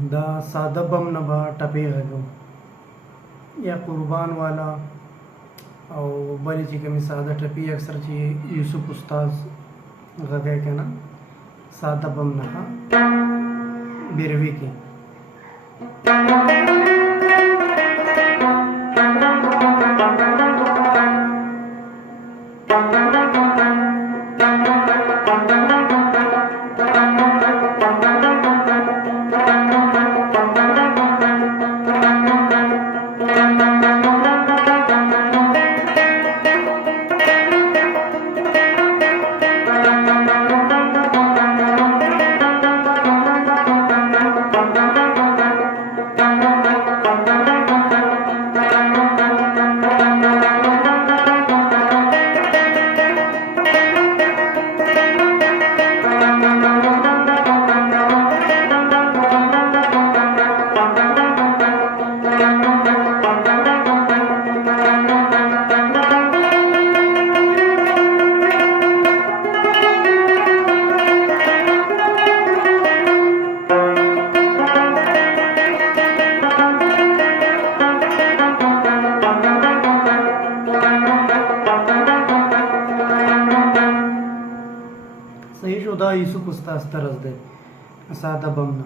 دا ساده بم نه به ټپې غږو یا قربان والا او بلې چې کومې ساده ټپې اکثر چې یوسف استاد غږی که نه ساده بم نه بیروي کې دا یوسف استاد طرز دی ساده بم نه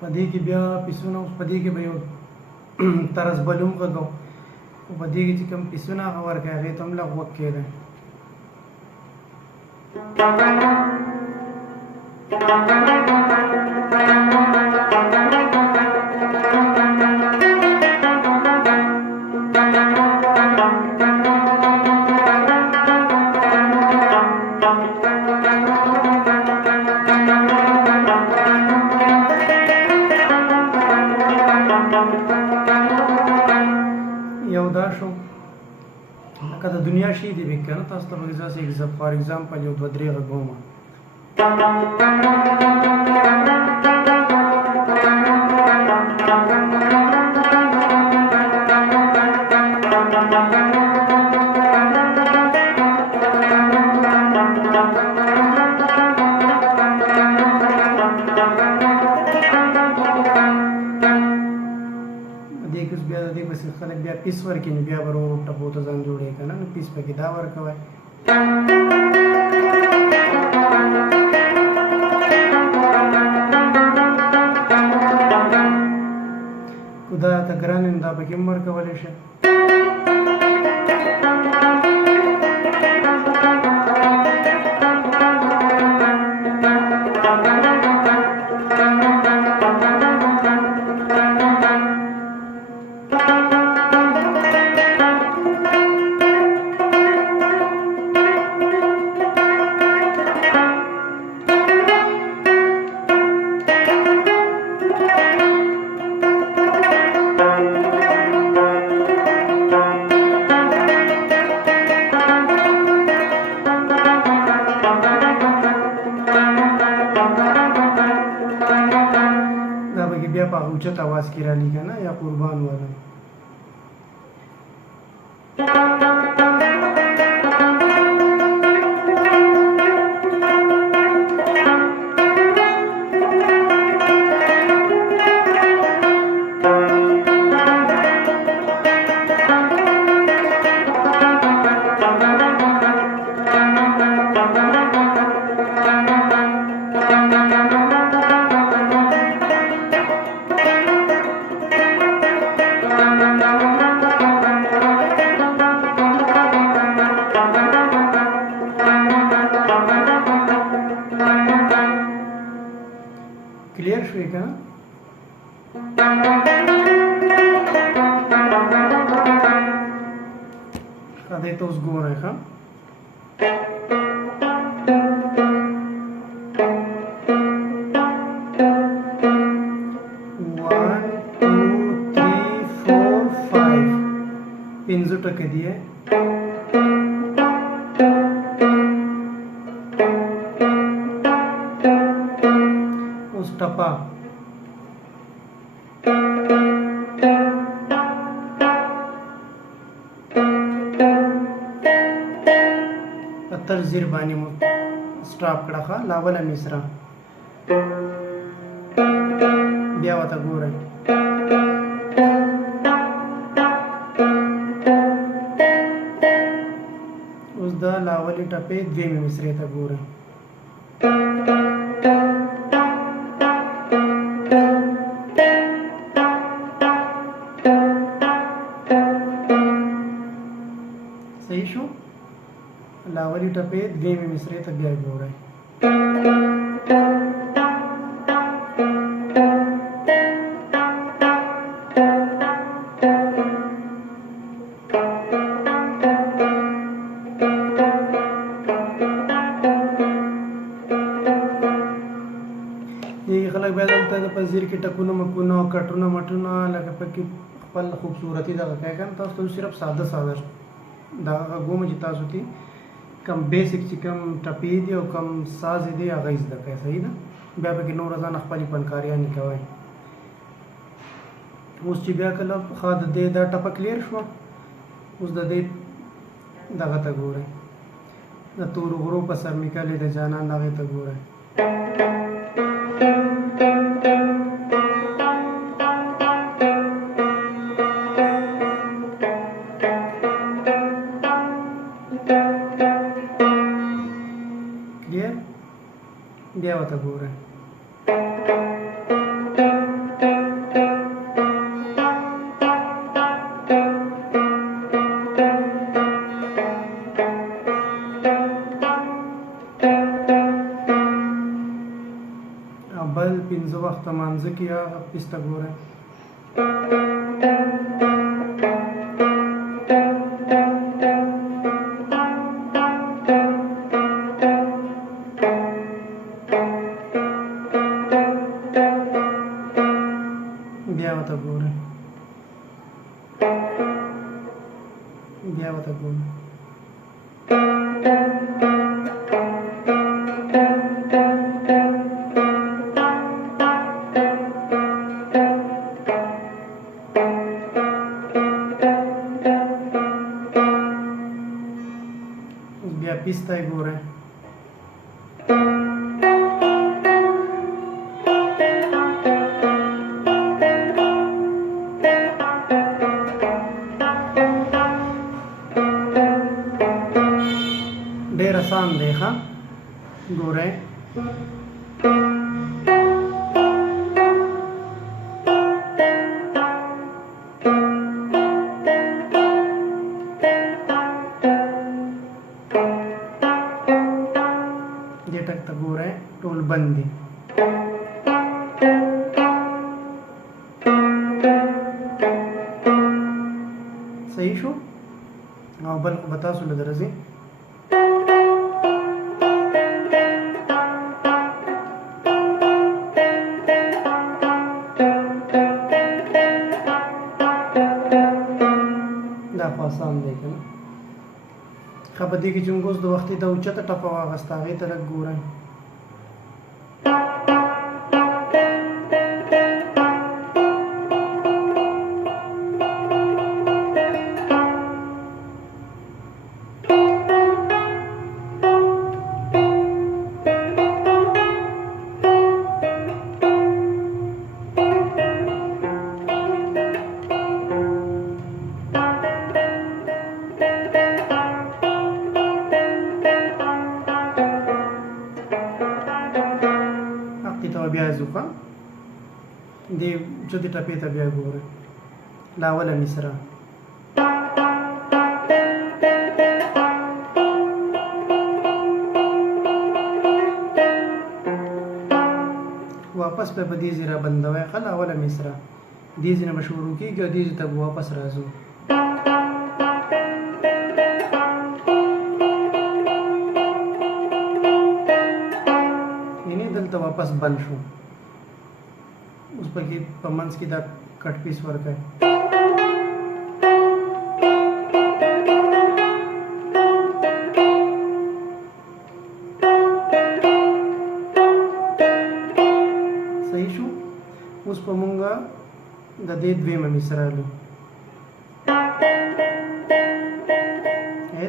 په دې کې بیا پیسونه په دې کې به یو طرز بل هم غږو او په دې کې چې کوم پیسونه هغه ورکوي هغې ته هم لږ غوږ کېدی یو دا شو لکه د دنیا شی دی که نه تاسو ته به داسې فار ایگزامپل یو دوه درې غږومه خلک بیا پیس ورکړي نو بیا به ورو ټپو ته ځان جوړوي که نه نو پیس پکې دا ورکوئ خو دا ته ګران یم دا پکې هم ورکولی شئ بیا په اوچت اواز کې رالی که نه یا قربان والا क्लियर شوي که نه دې ته اوس ګورئ ښه پنځه ټکي دي اوس ټپه اتر زیر باندې مو سټاپ کړه لاوله مصرا بیا ورته ګورئ. اوس د لاولې ټپې دویمې مصرې ته ګورئ. صحیح شو؟ لاولې ټپې دویمې مصرې ته بیا ګورئ. خلک بیا دلته په ځیر کې ټکونه مکونه کټونه مټونه لکه پکې خپل خوبصورتي دغه کوي که نه. تاسو ته صرف ساده دغه غږونه چې تاسو ته کم بیسک چې کم ټپې دي او کم ساز دي هغه یې زده کړئ. صحیح ده؟ بیا پکې نور ځان خپلې فنکاریانې کوئ. اوس چې بیا کله ښه د دې دا ټپه کلیر شوه، اوس د دې دغه ته ګورئ، د تورو غرو په سر مې کلي د جانان هغې ته ګورئ. کلیر؟ بیا ورته ګورئ. بل پنځه وخته مانځه کې هغه پیسته ګورئ. بیا ورته ګورئ. بیا ورته ګورئ. بیا پیسته یې ګورئ. ډېر آسان دی ښه ګورئ. دې ټک ته ګورئ ټول بند دي. صحیح شو؟ او بل خو به تاسو له درځي. دا خو آسان دی که نه؟ ښه په دې کې چې موږ اوس د وختي د اوچته ټپه واخیسته هغې ته لږ ګورئ. بیا ځو ښه دې اوچتې ټپې ته بیا ګورئ. لاوله مصره واپس په دې ځای را بندوئ ښه. لاوله مصره دې ځای نه به شروع کېږي او دې ځای ته به واپس راځو. دلته واپس بند شو. اوس پکې په منځ کې دا کټ پیس ورکړئ. صحیح شو؟ اوس په مونږه د دې دویمه مصره لو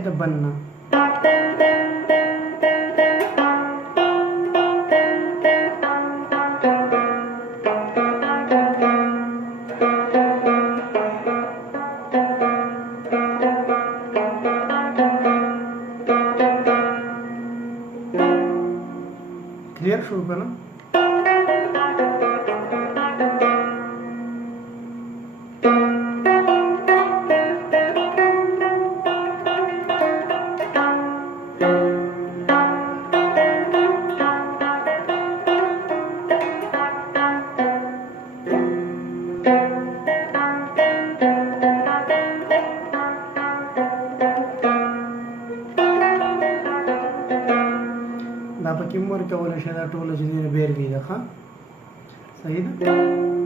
د بند نه کنه. دا پکې مور کولی شي دا ټوله چې دی بیلګې ده. ښه صحیح ده.